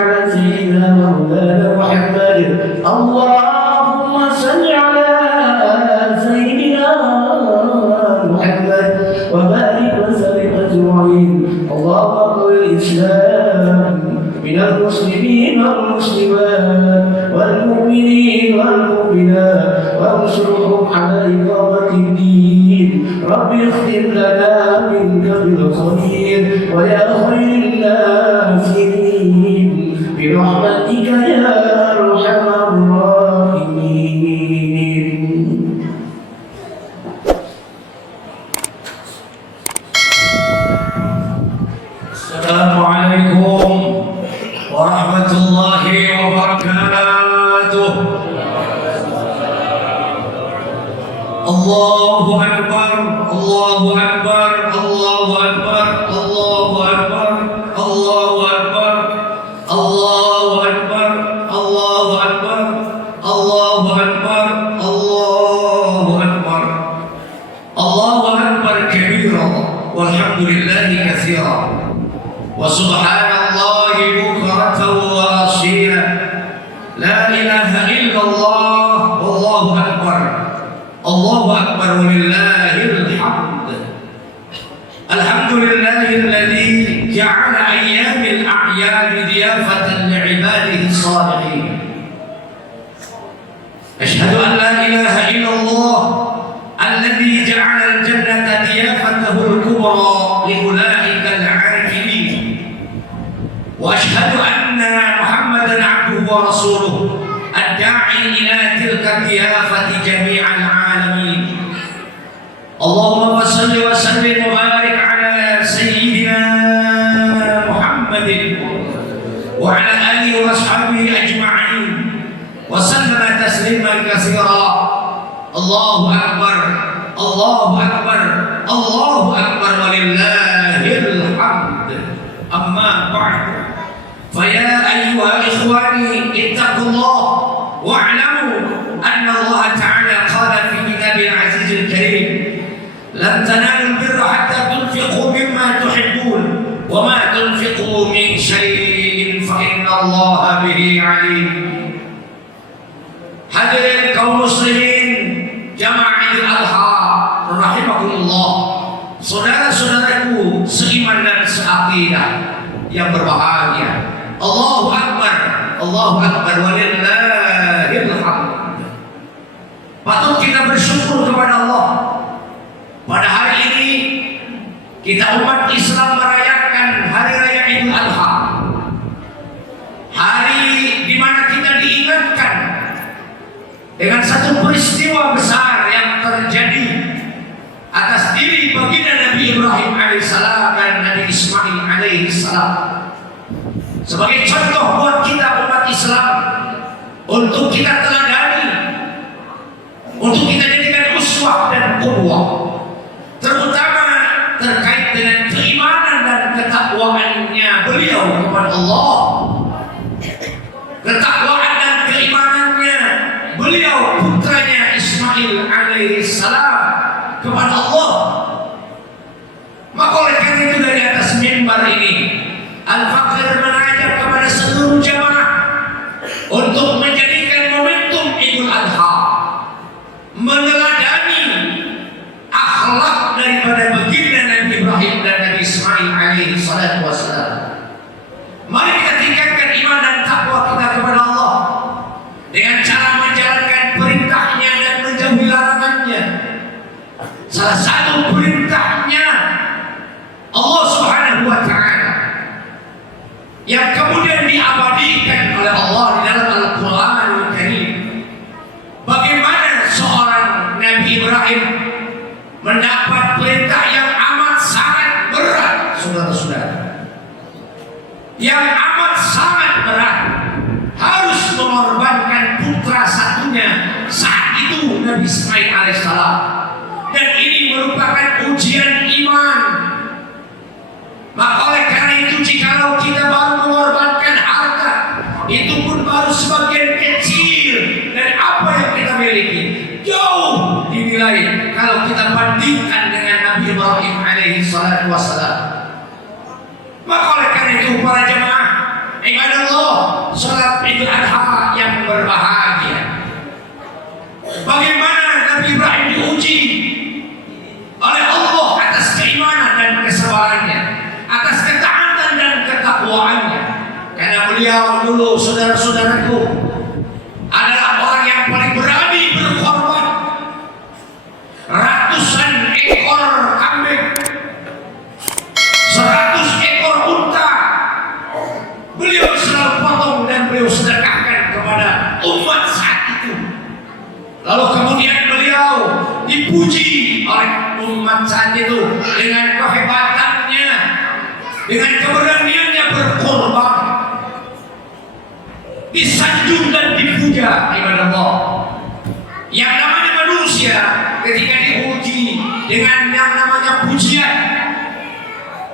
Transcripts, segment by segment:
على سيدنا مولانا محمد اللهم صل على سيدنا محمد وبارك وسلم أجمعين اللهم اغفر الإسلام من المسلمين والمسلمات والمؤمنين والمؤمنات وانصرهم على إقامة الدين رب اختم لنا منك بالخير ويا خير الناصرين برحمتك يا أرحم الراحمين. السلام عليكم ورحمة الله وبركاته. الله أكبر الله أكبر الله أكبر الله أكبر الله أكبر الله أكبر الله أكبر الله أكبر الله أكبر الله أكبر كبيرا والحمد لله كثيرا وسبحان الله بكرة وأصيلا لا إله إلا الله والله أكبر الله أكبر ولله الحمد. الحمد لله الذي جعل أيام الأعياد ضيافة لعباده الصالحين. أشهد أن لا إله إلا الله الذي جعل الجنة ضيافته الكبرى لأولئك العارفين. وأشهد أن محمدا عبده ورسوله الداعي إلى تلك الضيافة جميع العالمين. اللهم صل وسلم وبارك على سيدنا محمد وعلى آله وأصحابه أجمعين وسلم تسليما كثيرا. الله أكبر الله أكبر الله أكبر ولله الحمد. أما بعد فيا أيها إخواني اتقوا الله واعلموا أن الله تعالى قال في كتابه العزيز الكريم لن تنالوا البر حتى تنفقوا مما تحبون وما تنفقوا من شيء فإن الله به عليم. Hadirin kaum muslimin jamaah Idul Adha rahimakumullah, saudara-saudaraku seiman dan seakidah yang berbahagia. Allahu Akbar walillahil hamd. Patut kita bersyukur kepada Allah. Pada hari ini kita umat Islam merayakan hari raya Idul Adha. Hari di mana kita diingatkan dengan satu peristiwa besar yang terjadi atas diri baginda Nabi Ibrahim alaihissalam dan Nabi Ismail alaihissalam, sebagai contoh buat kita umat Islam untuk kita teladani, untuk kita jadikan uswah dan qudwah, terutama terkait dengan keimanan dan ketakwaannya beliau kepada Allah, ketakwaan dan keimanannya beliau putranya Ismail alaihissalam kepada Allah. Maka oleh karena itu dari atas mimbar ini Al-Faqir mengajak kepada seluruh jamaah untuk menjadikan momentum Idul Adha meneladani akhlak daripada baginda Nabi Ibrahim dan Nabi Ismail alaihi salatu wassalam. Mari kita tingkatkan iman dan takwa kita kepada Allah dengan cara menjalankan perintahnya dan menjauhi larangannya. Salah satu perintahnya Allah Subhanahu wa ta'ala yang kemudian diabadikan oleh Allah di dalam Al-Quranul Karim. Bagaimana seorang Nabi Ibrahim mendapat perintah yang amat sangat berat, saudara-saudara, yang amat sangat berat, harus mengorbankan putra satunya saat itu Nabi Ismail alaihissalam. Dan ini merupakan ujian iman. Maka oleh karena itu jikalau kita baru mengorbankan harta, itu pun baru sebagian kecil dari apa yang kita miliki, jauh dinilai kalau kita bandingkan dengan Nabi Ibrahim alaihi salatu wassalam. Maka oleh karena itu para jemaah ibadallah, beliau dulu, saudara-saudaraku, adalah orang yang paling berani berkorban. Ratusan ekor kambing, 100 ekor unta, beliau selalu potong dan beliau sedekahkan kepada umat saat itu. Lalu kemudian beliau dipuji oleh umat saat itu dengan kehebatannya, dengan keberaniannya berkorban, disanjung dan dipuja ibadah Allah. Yang namanya manusia ketika diuji dengan yang namanya pujian,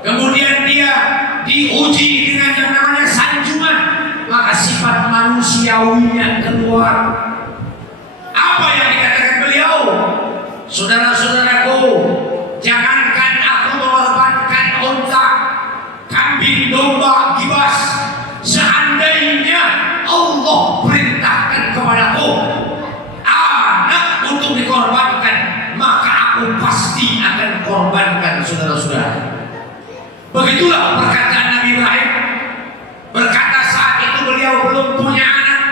kemudian dia diuji dengan yang namanya sanjungan, maka sifat manusiawinya keluar. Apa yang dikatakan beliau? Saudara-saudaraku, jangankan aku mengorbankan unta, kambing, domba, kibas, seandainya Allah perintahkan kepadaku anak untuk dikorbankan, maka aku pasti akan korbankan, saudara-saudara. Begitulah perkataan Nabi Ibrahim. Berkata saat itu beliau belum punya anak,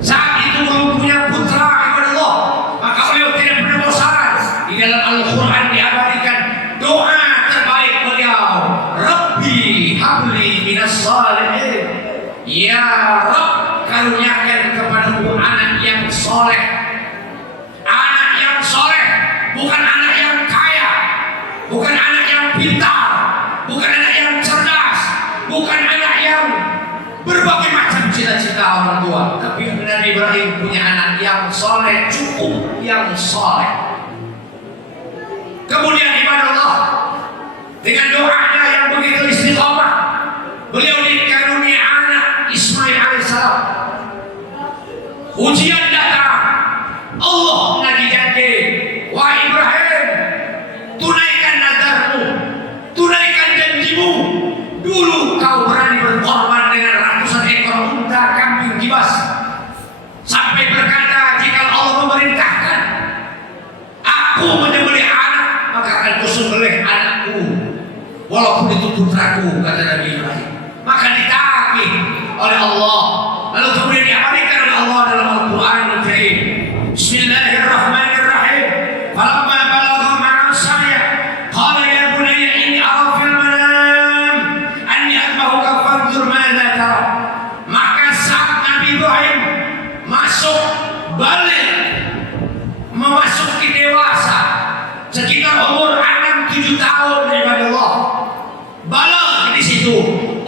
saat itu belum punya putra kepada Allah, maka beliau tidak pernah bosan. Di dalam Al-Quran diabadikan doa terbaik beliau, Rabbi habli minas salihin, ya Rabb, karuniakan kepadaku anak yang soleh. Anak yang soleh, bukan anak yang kaya, bukan anak yang pintar, bukan anak yang cerdas, bukan anak yang berbagai macam cita-cita orang tua, tapi Nabi Ibrahim punya anak yang soleh, cukup yang soleh. Kemudian ibadah Allah dengan doanya yang begitu istiqomah, beliau dikaruniai anak Ismail alaihissalam. Ujian datang, Allah nagih janji, wahai Ibrahim, tunaikan nazarmu, tunaikan janjimu. Dulu kau berani berkorban dengan ratusan ekor unta, kambing, kibas, sampai berkata, jika Allah memerintahkan aku menyembelih anak, maka akan kusembelih anakku, walaupun itu putraku, kata Nabi Ibrahim. Maka ditagih oleh Allah, lalu kemudian diabadikan oleh Allah dalam Al-Quran Al-Karim. Bismillahirrahmanirrahim. Falamma balagha ma'a as-sa'ya qala ya bunayya inni ara fil manam anni adbahuka fanzur madza tara. Maka saat Nabi Ibrahim masuk balik, memasuki dewasa, sekitar umur 6-7 tahun daripada Allah, balag di situ.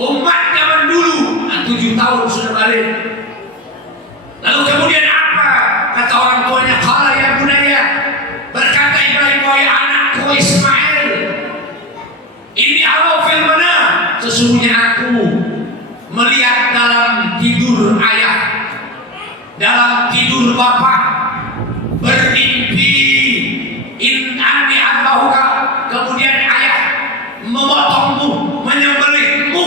Umat zaman dulu 7 tahun sudah balik. Lalu kemudian apa kata orang tuanya? Qala ya bunayya, berkata Ibrahim, wahai anakku Ismail, ini ara fil manam, sesungguhnya aku melihat dalam tidur ayah, dalam tidur bapak, bermimpi in anni adbahuka, kemudian ayah memotongmu, menyembelihmu.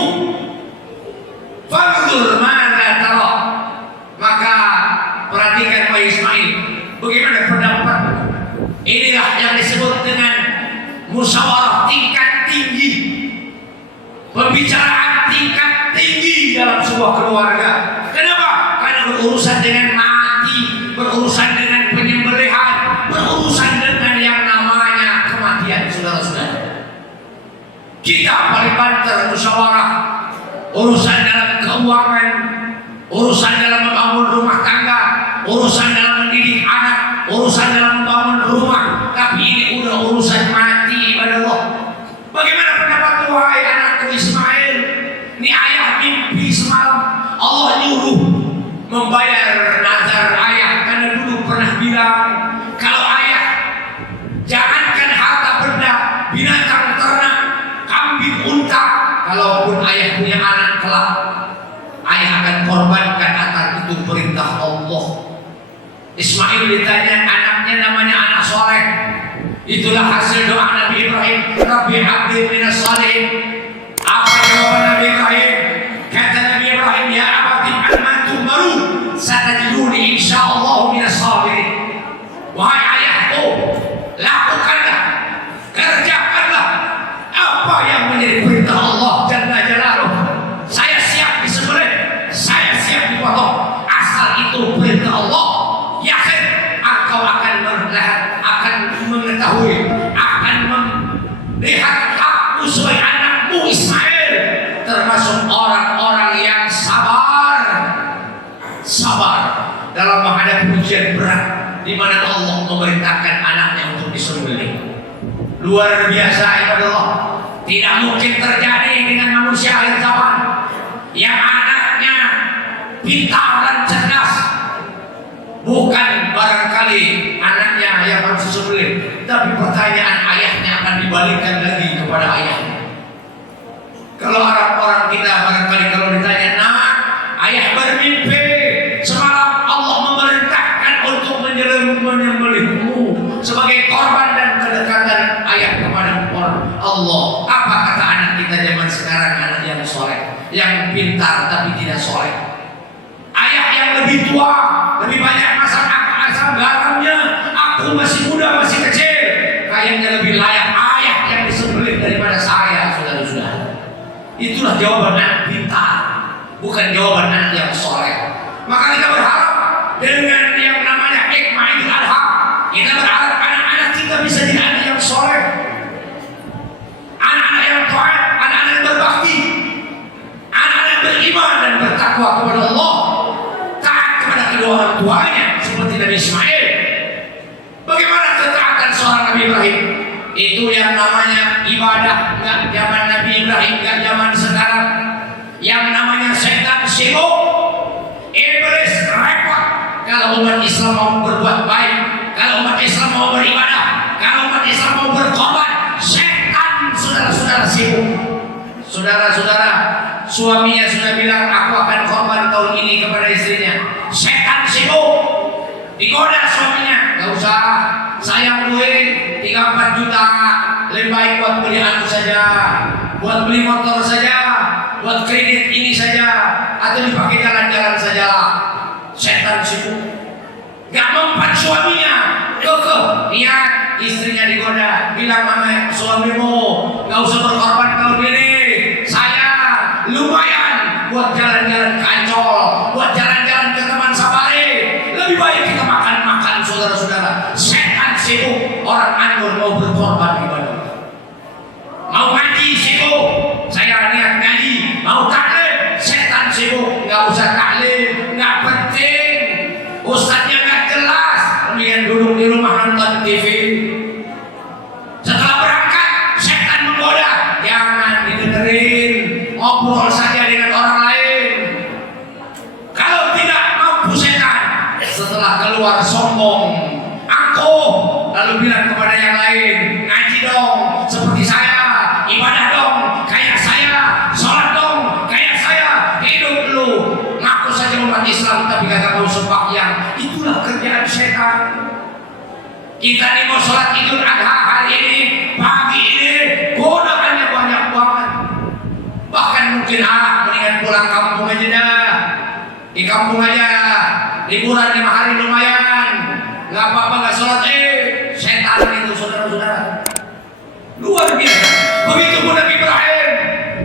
Fanzur madza tara, maka perhatikan wahai Ismail, bagaimana pendapat. Inilah yang disebut dengan musyawarah tingkat tinggi, pembicaraan tingkat tinggi dalam sebuah keluarga. Kenapa? Karena berurusan dengan mati, berurusan dengan penyembelihan, berurusan dengan yang namanya kematian, saudara-saudara. Kita paling banter musyawarah, urusan dalam keuangan, urusan dalam membangun rumah tangga, urusan dalam mendidik anak, urusan dalam membangun rumah. Tapi ini udah urusan mati ibadah Allah. Bagaimana pendapat wahai anakku Ismail? Ini ayah mimpi semalam, Allah nyuruh membayar nazar ayah, karena dulu pernah bilang kalau ayah jangankan harta benda, binatang ternak, kambing, unta, kalaupun ayah punya anak kelak, ayah akan korbankan atas itu perintah Allah. Ismail ditanya, anaknya namanya anak soleh. Itulah hasil doa Nabi Ibrahim, Rabbi habli minas salihin. Apa jawaban Nabi Ibrahim? Kata Nabi Ibrahim, ya abati amma tu'maru satajiduni insyaallah minas sabirin. Wahai ayahku, lakukanlah, kerjakanlah apa yang menjadi perintah Allah Jalla Jalaluh. Saya siap disembelih, Allah, yakin engkau akan melihat, akan mengetahui, akan melihat hak musuh anakmu Ismail, termasuk orang-orang yang sabar dalam menghadapi ujian berat, di mana Allah memerintahkan anaknya untuk disembelih. Luar biasa ya Allah. Tidak mungkin terjadi dengan manusia akhir zaman yang anaknya pintar dan cerdas. Bukan barangkali anaknya yang harus disembelih, tapi pertanyaan ayahnya akan dibalikkan lagi kepada ayahnya. Kalau orang-orang kita barangkali kalau ditanya, "Nak, ayah bermimpi semalam Allah memerintahkan untuk menyembelihmu sebagai korban dan kedekatan ayah kepada Allah." Apa kata anak kita zaman sekarang, anak yang soleh, yang pintar tapi tidak soleh? Ayah yang lebih tua, lebih banyak asam garamnya, aku masih muda, masih kecil, kayaknya lebih layak ayah yang disembelih daripada saya, saudara-saudara. Itulah jawaban anak pintar, bukan jawaban anak yang soleh. Maka kita berharap dengan yang namanya hikmah Idul Adha, kita berharap anak-anak kita bisa jadi anak yang soleh, anak-anak yang taat, anak-anak yang berbakti, anak-anak yang beriman dan bertakwa kepada Allah, taat kepada kedua orang tuanya seperti Nabi Ismail. Bagaimana ketaatan seorang Nabi Ibrahim? Itu yang namanya ibadah, nggak zaman Nabi Ibrahim, nggak zaman sekarang. Yang namanya setan sibuk, iblis repot. Kalau umat Islam mau berbuat baik, kalau umat Islam mau beribadah, kalau umat Islam mau berkorban, setan saudara-saudara sibuk. Saudara-saudara, suaminya sudah bilang aku akan korban tahun ini kepada istrinya, setan sibuk, digoda suaminya, nggak usah, sayang duit 3-4 juta, lebih baik buat beli anu saja, buat beli motor saja, buat kredit ini saja, atau dipakai jalan-jalan saja. Setan sibuk, gak mempan suaminya, niat istrinya digoda, bilang sama suamimu gak usah berkorban tahun ini, saya lumayan buat jalan-jalan ke Ancol, buat jalan-jalan ke Taman Safari, lebih baik kita makan-makan saudara-saudara. Setan sibuk, orang anggur mau berkorban ibadah, mau ngaji sibuk, saya niat ngaji, mau taklim, setan sibuk, nggak usah taklim, nggak penting, ustadznya nggak jelas, kemudian duduk di rumah nonton TV. Setelah berangkat, setan menggoda, jangan didengerin, ngobrol saja dengan orang lain. Kalau tidak mampu setan, setelah keluar sombong, angkuh, lalu bilang kepada yang lain, ngaji dong seperti saya, ibadah dong kayak saya, sholat dong kayak saya, hidup lu ngaku saja umat Islam tapi gak mau sembahyang. Itulah kerjaan setan. Kita nih mau sholat Idul Adha hari ini, pagi ini, godaannya banyak banget. Bahkan mungkin mendingan pulang kampung aja dah, di kampung aja, liburan 5 hari lumayan, nggak apa-apa nggak sholat. Setan itu saudara-saudara luar biasa. Begitu pun Nabi Ibrahim,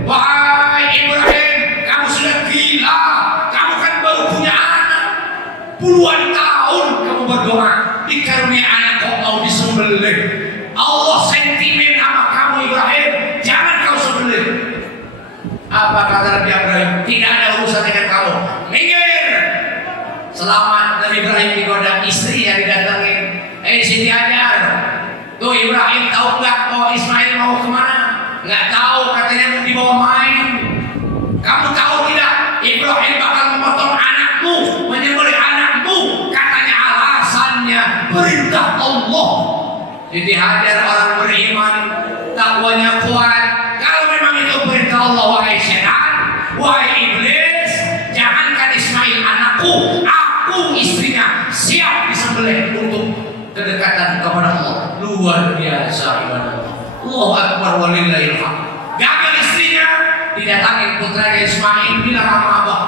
wahai Ibrahim, kamu sudah gila, kamu kan baru punya anak, puluhan tahun kamu berdoa, dikarunia anak kok mau disembelih. Allah sentimen sama kamu Ibrahim, jangan kau sembelih. Apa kata Nabi Ibrahim? Tidak ada urusan dengan kamu, minggir. Selamat Nabi Ibrahim digoda, istri yang didatangin, Siti Hajar, tuh Ibrahim tahu nggak bahwa Ismail mau kemana? Nggak tahu, katanya mau dibawa main. Kamu tahu tidak? Ibrahim bakal memotong anakmu, menyembelih anakmu, katanya alasannya perintah Allah. Siti Hajar orang beriman, takwanya kuat. Kalau memang itu perintah Allah, wahai setan, wahai iblis, jangankan Ismail anakku, aku istrinya siap disembelih untuk kedekatan kepada Allah. Luar biasa ibadah Allah. Allahu Akbar walillahil hamd. Gagal istrinya, didatangin putranya Ismail, bilang sama abah,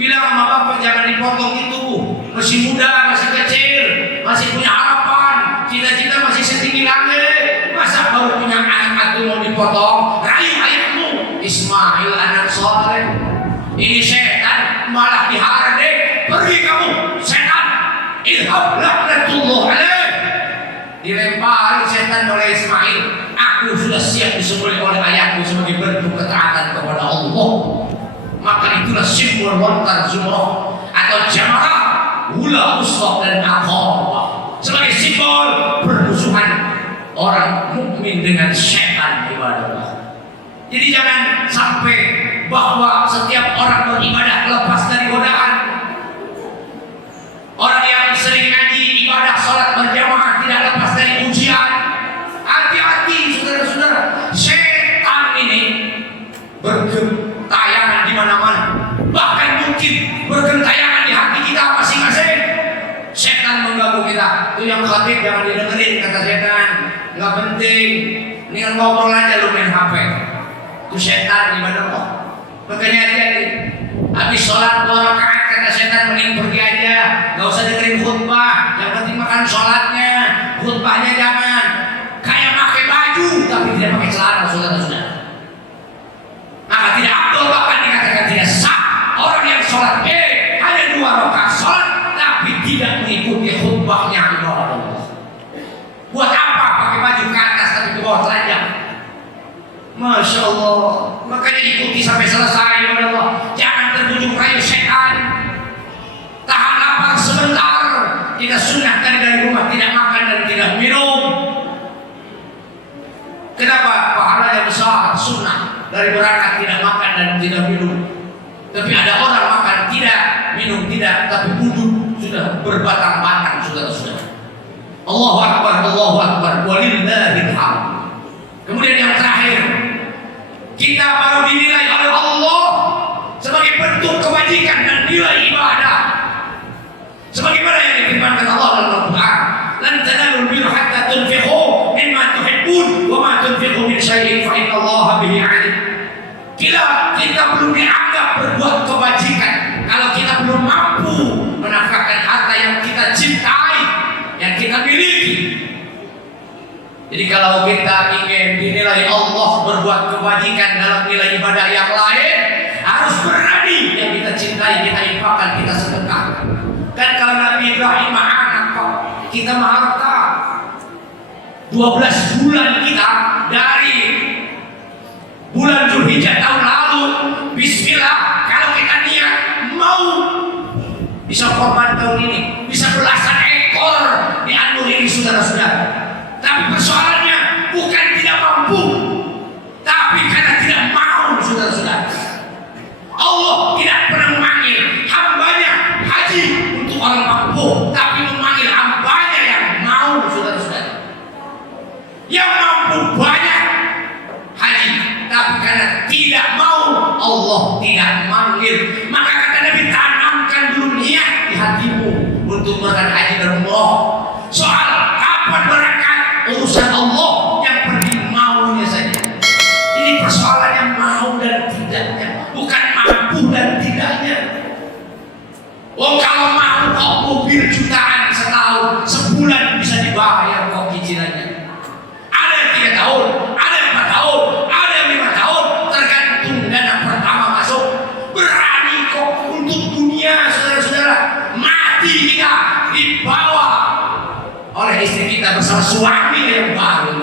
bilang sama bapak, jangan dipotong itu, masih muda, masih kecil, masih punya harapan, cita-cita masih setinggi langit, masa baru punya anak itu mau dipotong? Rayu ayahmu Ismail anak soleh. Ini setan malah dihardik, pergi kamu setan, idhab laknatullah alaih. Dilempari setan oleh Ismail, aku sudah siap disembelih oleh ayahku sebagai bentuk ketaatan kepada Allah. Maka itulah simbol lontar zumrah atau jamarah, hula, usrah dan aqabah sebagai simbol permusuhan orang mukmin dengan setan ibadah Allah. Jadi jangan sampai bahwa setiap orang beribadah lepas dari godaan. Orang yang sering ngaji, ibadah, sholat berjamaah tidak lepas dari ujian. Hati-hati saudara-saudara, setan ini bergentayangan di mana-mana. Bahkan mungkin bergentayangan di hati kita masing-masing. Setan mengganggu kita. Itu yang khatib jangan didengerin kata setan. Nggak penting. Ini ngobrol aja lu main HP. Itu setan ibadah Allah. Makanya hati-hati. Habis sholat 2 rakaat kata setan mending pergi aja, nggak usah dengerin khutbah. Yang penting makan sholatnya, khutbahnya jangan. Kayak pakai baju tapi tidak pakai celana, saudara-saudara. Maka tidak abdul, bahkan dikatakan tidak sah orang yang sholat hanya 2 rakaat sholat tapi tidak mengikuti khutbahnya Allah. Buat apa pakai baju ke atas tapi ke bawah telanjang? Masya Allah. Makanya ikuti sampai selesai Allah. Jangan terbujuk rayu setan. Tahan lapar sebentar. Kita sunahkan dari rumah tidak makan dan tidak minum. Kenapa? Pahalanya besar. Sunnah dari berangkat tidak makan dan tidak minum. Tapi ada orang makan tidak, minum tidak, tapi wudhu sudah berbatang-batang, saudara-saudara. Allahu Akbar, Allahu Akbar, walillahil hamd. Kemudian yang terakhir, kita baru dinilai oleh Allah sebagai bentuk kebajikan dan nilai ibadah. Sebagaimana yang difirmankan Allah dalam Al-Quran, "Lan tanalul birra hatta tunfiqu mimma tuhibbun wa ma tunfiqu min syai'in fa innallaha bihi 'alim." Kita belum dianggap berbuat kebajikan kalau kita belum mampu menafkahkan harta yang kita cintai, yang kita miliki. Jadi kalau kita ingin dinilai Allah berbuat kebajikan dalam nilai ibadah yang lain, harus berani yang kita cintai, kita infakkan, kita sedekahkan. Kan kalau Nabi Ibrahim anak kita harta 12 bulan kita dari bulan Zulhijjah tahun lalu, bismillah, kalau kita niat mau bisa korban tahun ini, bisa belasan ekor di An-Nur ini, saudara-saudara. Tapi persoalannya bukan tidak mampu, tapi karena tidak mau, saudara-saudara. Allah tidak pernah memanggil hambanya haji untuk orang mampu, tapi memanggil hambanya yang mau, saudara-saudara. Yang mampu banyak haji, tapi karena tidak mau, Allah tidak manggil. Maka kata Nabi, tanamkan dulu niat di hatimu untuk berangkat haji dan umroh. Soal kapan berangkat, urusan Allah, yang penting maunya saja. Ini persoalan yang mau dan tidaknya, bukan mampu dan tidaknya. Oh, kalau mau kok mobil jutaan setahun, sebulan bisa dibayar kok cicilannya. Ada yang 3 tahun, ada yang 4 tahun, ada yang 5 tahun, tergantung dana pertama masuk. Berani kok untuk dunia, saudara-saudara. Mati kita dibawa oleh istri kita bersama suami yang baru.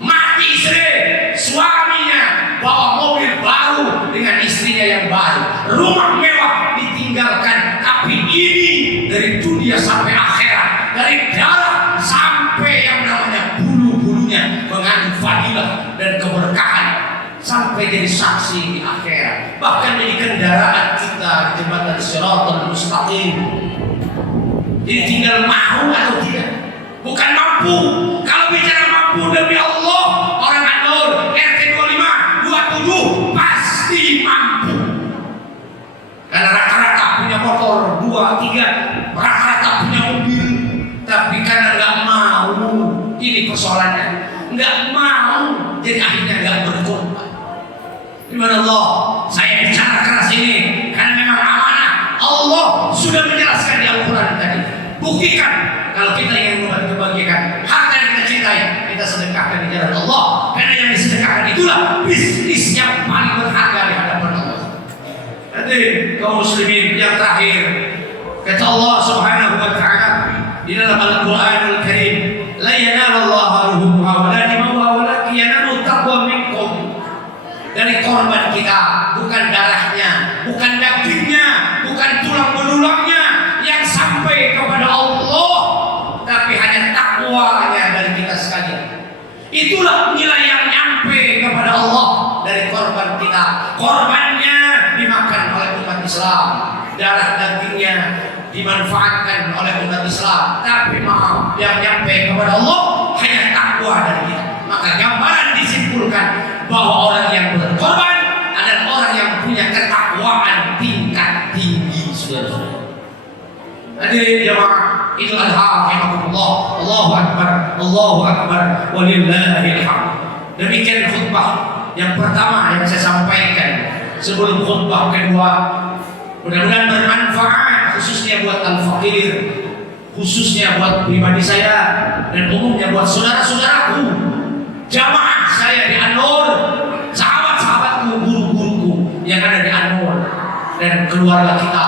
Mati istri, suaminya bawa mobil baru dengan istrinya yang baru. Rumah mewah ditinggalkan, tapi ini dari dunia sampai akhirat, dari darah sampai yang namanya bulu-bulunya mengandung fadilah dan keberkahan, sampai jadi saksi di akhirat, bahkan jadi kendaraan kita di jembatan Shiratal Mustaqim. Jadi tinggal mau atau tidak, bukan mampu. Kalau bicara mampu demi Allah, orang An-Nur RT 25 27 pasti mampu. Karena rata-rata punya motor 2-3, rata-rata punya mobil, tapi karena nggak mau, ini persoalannya, nggak mau, jadi akhirnya nggak berkorban. Gimana Allah? Saya bicara keras ini karena memang amanah. Allah sudah menjelaskan di Al-Quran tadi. Buktikan kalau kita ingin membuat kebahagiaan, harta yang kita cintai, kita sedekahkan di jalan Allah. kaum muslimin, yang terakhir kata Allah Subhanahu wa taala di dalam Al-Qur'anul Karim, la yanalallaha luhumha wa la dimauha walakin yanalu taqwa minkum. Dari korban kita, bukan darahnya, bukan dagingnya, bukan tulang belulangnya yang sampai kepada Allah, tapi hanya takwanya dari kita sekalian. Itulah nilai yang nyampe kepada Allah dari korban kita. Korbannya dimakan oleh umat Islam, darah dagingnya dimanfaatkan oleh umat Islam, tapi maaf, yang nyampe kepada Allah hanya takwa dari kita. Maka gambaran disimpulkan bahwa orang yang berkorban adalah orang yang punya ketakwaan tingkat tinggi. Saudara-saudara, hadirin jamaah Idul Adha rahimakumullah, Allahu akbar, Allahu akbar, walillahil hamd. Demikian khutbah yang pertama yang saya sampaikan sebelum khutbah kedua. Mudah-mudahan bermanfaat, khususnya buat al-faqir, khususnya buat pribadi saya, dan umumnya buat saudara-saudaraku, jamaah saya di An-Nur, sahabat-sahabatku, guru-guruku yang ada di An-Nur, dan keluarga kita.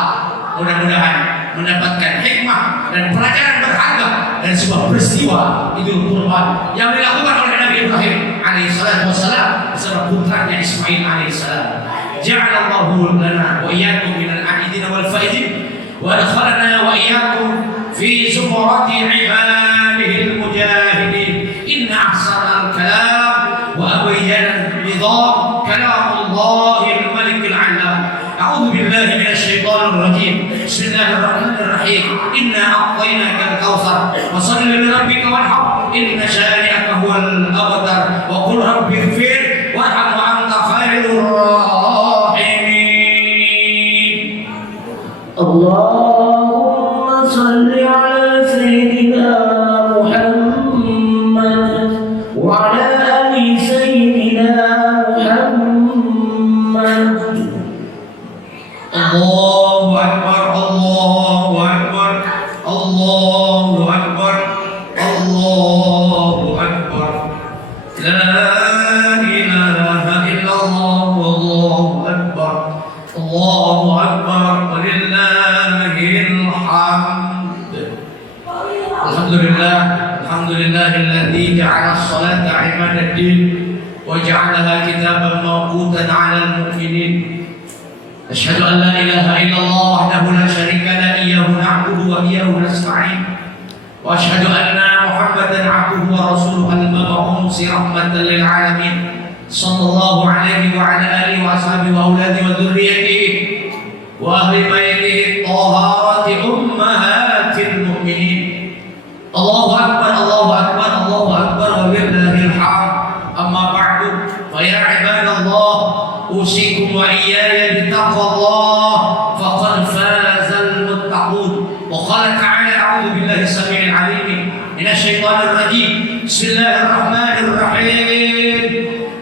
Mudah-mudahan mendapatkan hikmah dan pelajaran berharga dari sebuah peristiwa Idul Qurban yang dilakukan oleh Nabi Ibrahim alaihissalam bersama putranya Ismail alaihissalam. Ja'alallahu lana wa iyyakum minal a'idin wal faizin wa adkhalana wa iyyakum fi zumrati ibadihil mujahidin. Inna ahsanal kalam wa abyana nizam kalamullahil malikil a'lam. A'udzu billahi minasy syaithanir rajim. Bismillahirrahmanirrahim. Inna a'tainakal kautsar wa shalli li rabbika wanhar inna shani'aka huwal abtar wa qul rabbighfir warham wa anta khairur rahimin. Allahumma shalli ala sayyidina Muhammad wa ala ali sayyidina Muhammad. Allahu akbar, Allahu akbar, Allahu akbar, Allahu akbar. La ilaha illallah, Allahu akbar, Allahu akbar, walillahil hamd. Alhamdulillah, alhamdulillahilladzi ja'ala as-salata 'imadad-din wa ja'alaha kitaban mawqutan 'alal mu'minin. أشهد أن لا إله إلا الله وحده لا شريك له إياه نعبد وإياه نستعين وأشهد أن محمدا عبده ورسوله المبعوث رحمة للعالمين صلى الله عليه وعلى آله وأصحابه وأولاده وذريته وأهل بيته الطهارة أمهات المؤمنين. الله أكبر، الله أكبر، الله أكبر، ولله الحمد. أما بعد فيا عباد الله، أوصيكم وإياي بتقوى الله فقد فاز المتقون. وقال تعالى: أعوذ بالله السميع العليم من الشيطان الرجيم. بسم الله الرحمن الرحيم.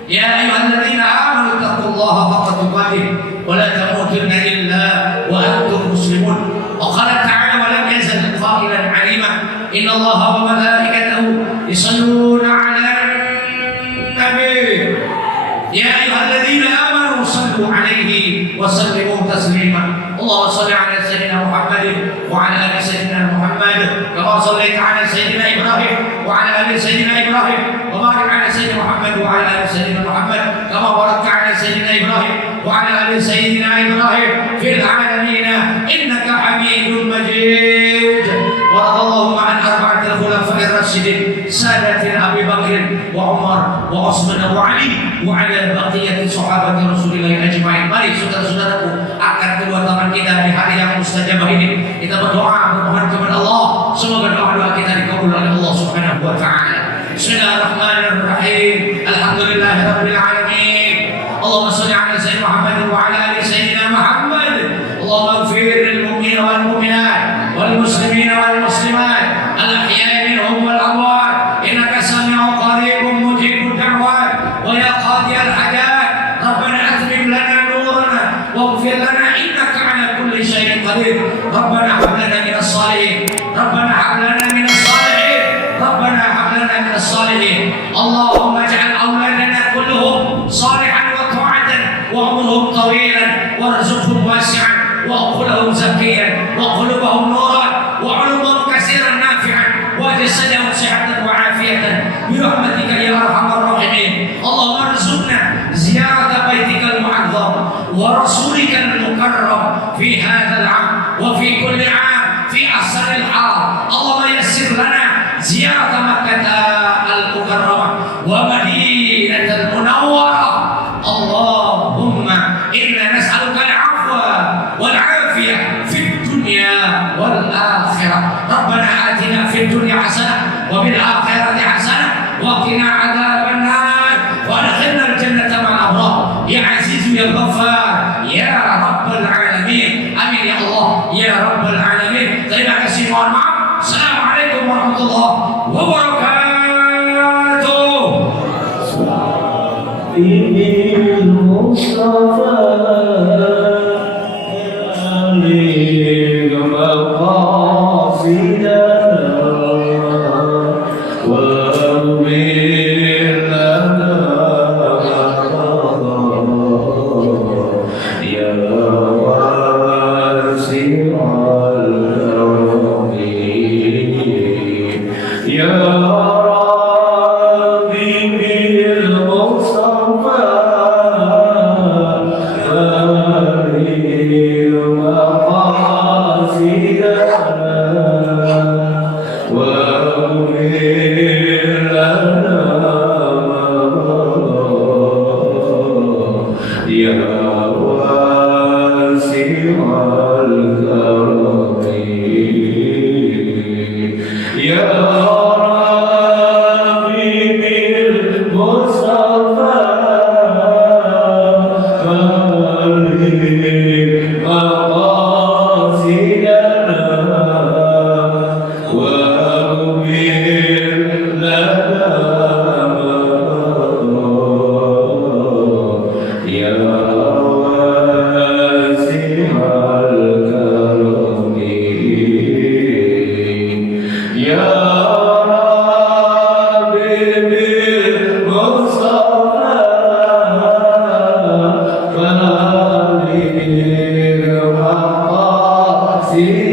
يا أيها الذين آمنوا اتقوا الله حق تقاته ولا تموتن إلا وأنتم مسلمون. وقال تعالى: ولم يزل قائلا عليما إن الله وملائكته يصلون على النبي يا أيها الذين آمنوا صلوا عليه وسلموا تسليما. اللهم صل على سيدنا محمد وعلى آل سيدنا محمد كما صليت على سيدنا إبراهيم وعلى آل سيدنا إبراهيم وبارك على سيدنا محمد وعلى آل سيدنا محمد كما باركت على سيدنا إبراهيم وعلى آل سيدنا إبراهيم في العالمين إنك حميد مجيد. وارض اللهم عن أربعة الخلفاء الراشدين سادتنا أبي بكر وعمر وعثمان وعلي وعلى بقية صحابة رسول الله أجمعين. Mari saudara-saudaraku, angkat kedua tangan kita di hari yang mustajabah ini. Kita berdoa memohon kepada Allah, semoga doa-doa kita dikabul oleh Allah Subhanahu wa taala. Bismillahirrahmanirrahim. Alhamdulillahirabbil alamin. Allahumma shalli ala sayyidina Muhammad wa ala ali sayyidina Muhammad. Allahumma ighfir lil mu'minina wal mu'minat wal muslimina wal muslimat al-ahya'i minhum wal amwat innaka sami'un qaribun mujibud da'wat wa ya qadiyal hajat rabbana atmim lana nurana waghfir lana innaka ala kulli shay'in qadir. Rabbana hab lana minas salihin, Rabbana hab lana minas salihin, Rabbana hab lana minas salihin. Allahumma ij'al awladana kulluhum salihan wa ta'atan wa umruhum tawilan warzuqhum wasi'an وعقولهم زكيا وقلوبهم نورا وعلومهم كثيرا نافعا وجسدهم صحة وعافية برحمتك يا أرحم الراحمين. اللهم ارزقنا زيارة بيتك المعظم ورسولك المكرم في هذا العام وفي كل عام في أسر الحرام. اللهم يسر لنا زيارة مكة المكرمة ومدينة المنورة. اللهم إنا نسألك العفو والعافية في الدنيا والآخرة. ربنا آتنا في الدنيا حسنة وفي الآخرة حسنة وقنا عذاب النار وادخلنا الجنة مع الأبرار يا عزيز يا غفار يا رب العالمين. آمين يا الله يا رب العالمين. Terima kasih, mohon maaf. Assalamualaikum warahmatullahi wabarakatuh. المصطفى See